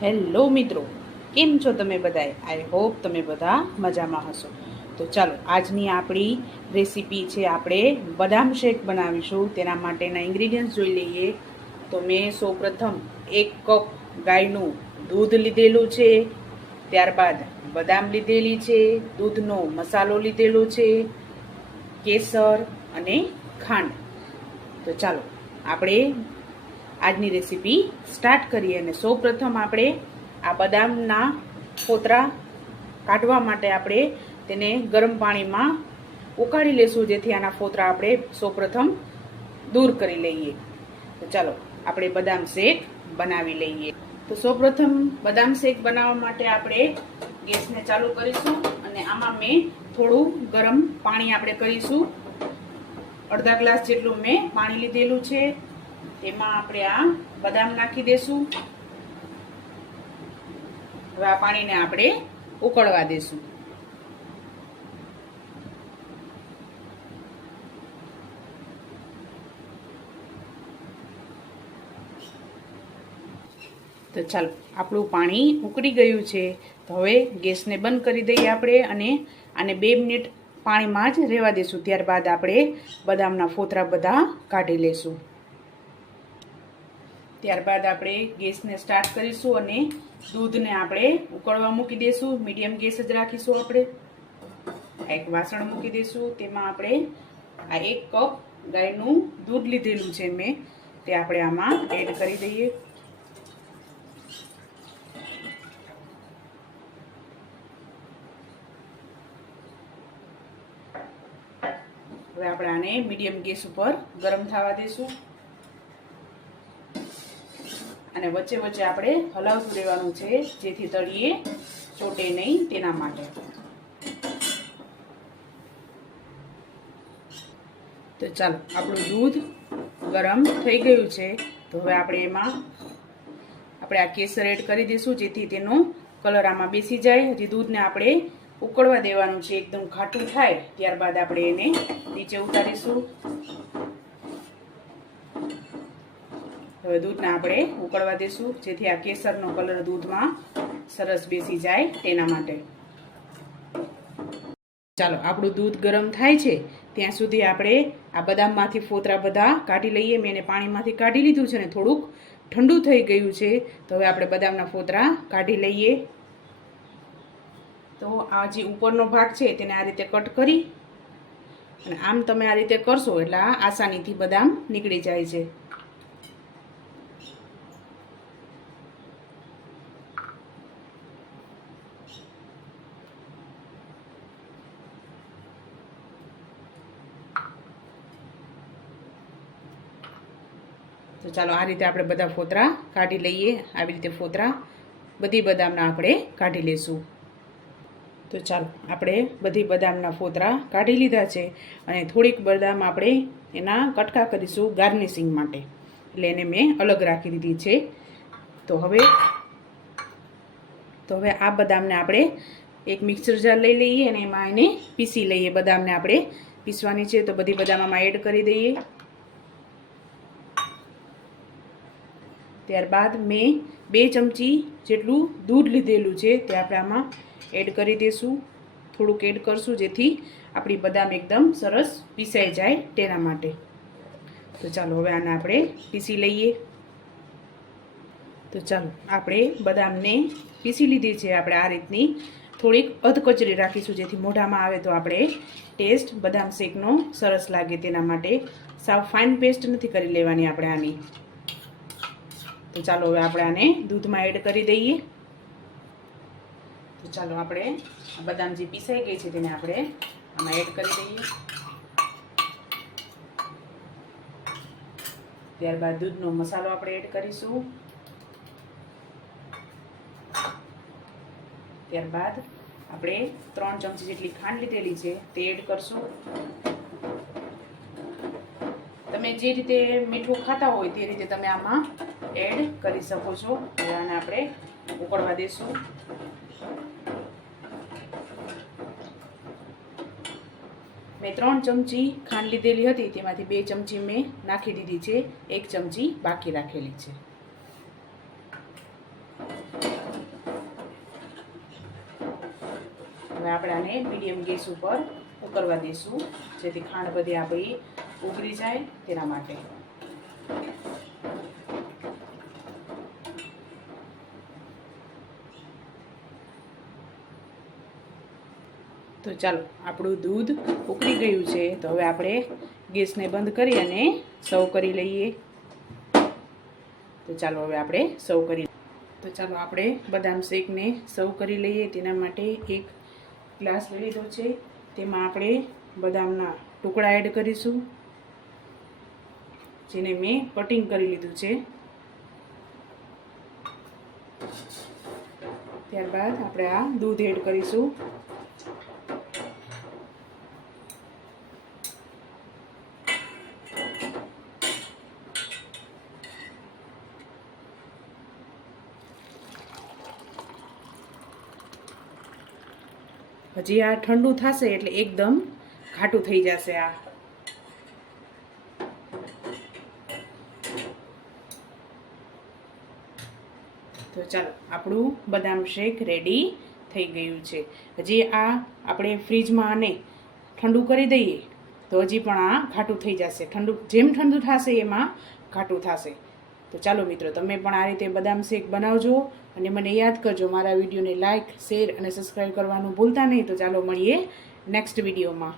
Hello મિત્રો, કેમ છો તમે બધાએ? આઈ હોપ તમે બધા મજામાં હશો. તો ચાલો, આજની આપણી રેસીપી છે, આપણે બદામ શેક બનાવીશું. તેના માટેના ઇન્ગ્રીડિયન્ટ્સ જોઈ લઈએ. તો મેં સૌપ્રથમ 1 કપ ગાયનું દૂધ લીધેલું છે. ત્યારબાદ બદામ લીધેલી છે, દૂધનો મસાલો લીધેલો છે, કેસર અને ખાંડ. તો ચાલો આપણે આજની રેસીપી સ્ટાર્ટ કરીએ. અને સૌપ્રથમ આપણે આ બદામના ફોતરા કાઢવા માટે આપણે તેને ગરમ પાણીમાં ઉકાળી લેશું, જેથી આના ફોતરા આપણે સૌપ્રથમ દૂર કરી લઈએ. તો ચાલો આપણે બદામ શેક બનાવી લઈએ. તો સૌપ્રથમ બદામ શેક બનાવવા માટે આપણે ગેસને ચાલુ કરીશું અને આમાં મેં થોડું ગરમ પાણી આપણે કરીશું. અડધા ગ્લાસ જેટલું મેં પાણી લીધેલું છે. તેમાં આપણે આ બદામ નાખી દેશું. હવે આ પાણીને આપણે ઉકળવા દેશું. તો ચાલો, આપણું પાણી ઉકળી ગયું છે. તો હવે ગેસને બંધ કરી દઈએ આપણે અને આને 2 મિનિટ પાણીમાં જ રહેવા દેશું. ત્યારબાદ આપણે બદામના ફોતરા બધા કાઢી લેશું. ત્યારબાદ આપણે ગેસને સ્ટાર્ટ કરીશું અને દૂધને આપણે ઉકળવા મૂકી દઈશું. મીડિયમ ગેસ જ રાખીશું. આપણે એક વાસણ મૂકી દઈશું. તેમાં આપણે આ 1 કપ ગાયનું દૂધ લીધેલું છે મેં, તે આપણે આમાં એડ કરી દઈએ. હવે આપણે આને મીડિયમ ગેસ ઉપર ગરમ થવા દઈશું અને વચ્ચે વચ્ચે આપણે હલાવતું રહેવાનું છે, જેથી તળિયે ચોટે નહીં તેના માટે. તો ચાલો, આપણું દૂધ ગરમ થઈ ગયું છે. તો હવે આપણે એમાં આપણે આ કેસર એડ કરી દઈશું, જેથી તેનો કલર આમાં બેસી જાય. હજી દૂધને આપણે ઉકળવા દેવાનું છે, એકદમ ઘાટું થાય ત્યારબાદ આપણે એને નીચે ઉતારીશું. હવે દૂધને આપણે ઉકળવા દઈશું, જેથી આ કેસરનો કલર દૂધમાં સરસ બેસી જાય તેના માટે. ચાલો, આપણું દૂધ ગરમ થાય છે ત્યાં સુધી આપણે આ બદામમાંથી ફોતરા બધા કાઢી લઈએ. મેં એને પાણીમાંથી કાઢી લીધું છે ને થોડુંક ઠંડુ થઈ ગયું છે. તો હવે આપણે બદામના ફોતરા કાઢી લઈએ. તો આ જે ઉપરનો ભાગ છે તેને આ રીતે કટ કરી અને આમ તમે આ રીતે કરશો એટલે આ આસાનીથી બદામ નીકળી જાય છે. તો ચાલો, આ રીતે આપણે બધા ફોતરા કાઢી લઈએ. આવી રીતે ફોતરા બધી બદામના આપણે કાઢી લઈશું. તો ચાલો, આપણે બધી બદામના ફોતરા કાઢી લીધા છે અને થોડીક બદામ આપણે એના કટકા કરીશું ગાર્નિશિંગ માટે, એટલે એને મેં અલગ રાખી દીધી છે. તો હવે આ બદામને આપણે એક મિક્સર જાર લઈ લઈએ અને એમાં એને પીસી લઈએ. બદામને આપણે પીસવાની છે, તો બધી બદામ આમાં એડ કરી દઈએ. ત્યારબાદ મેં 2 ચમચી જેટલું દૂધ લીધેલું છે, તે આપણે આમાં એડ કરી દઈશું. થોડુંક એડ કરશું, જેથી આપણી બદામ એકદમ સરસ પીસાઈ જાય તેના માટે. તો ચાલો, હવે આને આપણે પીસી લઈએ. તો ચાલો, આપણે બદામને પીસી લીધી છે. આપણે આ રીતની થોડીક અધકચરી રાખીશું, જેથી મોઢામાં આવે તો આપણે ટેસ્ટ બદામ શેકનો સરસ લાગે તેના માટે. સાવ ફાઇન પેસ્ટ નથી કરી લેવાની આપણે આની. તો ચાલો, હવે આપણે આને દૂધમાં એડ કરી દઈએ. તો ચાલો, આપણે બદામ જે પીસાઈ ગઈ છે તેને આપણે આમાં એડ કરી દઈએ. ત્યારબાદ દૂધનો મસાલો આપણે એડ કરીશું. ત્યારબાદ આપણે 3 ચમચી જેટલી ખાંડ લીધેલી છે તે એડ કરશું. તમે જે રીતે મીઠું ખાતા હોય તે રીતે તમે આમાં એડ કરી શકો છો. હવે આને આપણે ઉકળવા દઈશું. મેં 3 ચમચી ખાંડ લીધેલી હતી, તેમાંથી 2 ચમચી મેં નાખી દીધી છે, 1 ચમચી બાકી રાખેલી છે. હવે આપણે આને મીડિયમ ગેસ ઉપર ઉકળવા દઈશું, જેથી ખાંડ બધી આપણી ઉકળી જાય તેના માટે. તો ચાલો, આપણું દૂધ ઉકળી ગયું છે. તો હવે આપણે ગેસને બંધ કરી અને સર્વ કરી લઈએ. તો ચાલો હવે આપણે સર્વ કરી. તો ચાલો આપણે બદામ શેકને સર્વ કરી લઈએ. તેના માટે એક ગ્લાસ લઈ લીધો છે. તેમાં આપણે બદામના ટુકડા એડ કરીશું, જેને મેં કટિંગ કરી લીધું છે. ત્યારબાદ આપણે આ દૂધ એડ કરીશું. હજી આ ઠંડુ થશે એટલે એકદમ ઘાટું થઈ જશે. આ તો ચાલો, આપણું બદામ શેક રેડી થઈ ગયું છે. હજી આ આપણે ફ્રીજમાં આને ઠંડુ કરી દઈએ તો હજી પણ આ ઘાટું થઈ જશે. જેમ ઠંડુ થશે એમાં ઘાટું થશે. તો ચાલો મિત્રો, તમે પણ આ રીતે બદામ શેક બનાવજો અને મને યાદ કરજો. મારા વિડીયોને લાઇક, શેર અને સબસ્ક્રાઈબ કરવાનું ભૂલતા નહીં. તો ચાલો મળીએ નેક્સ્ટ વિડીયોમાં.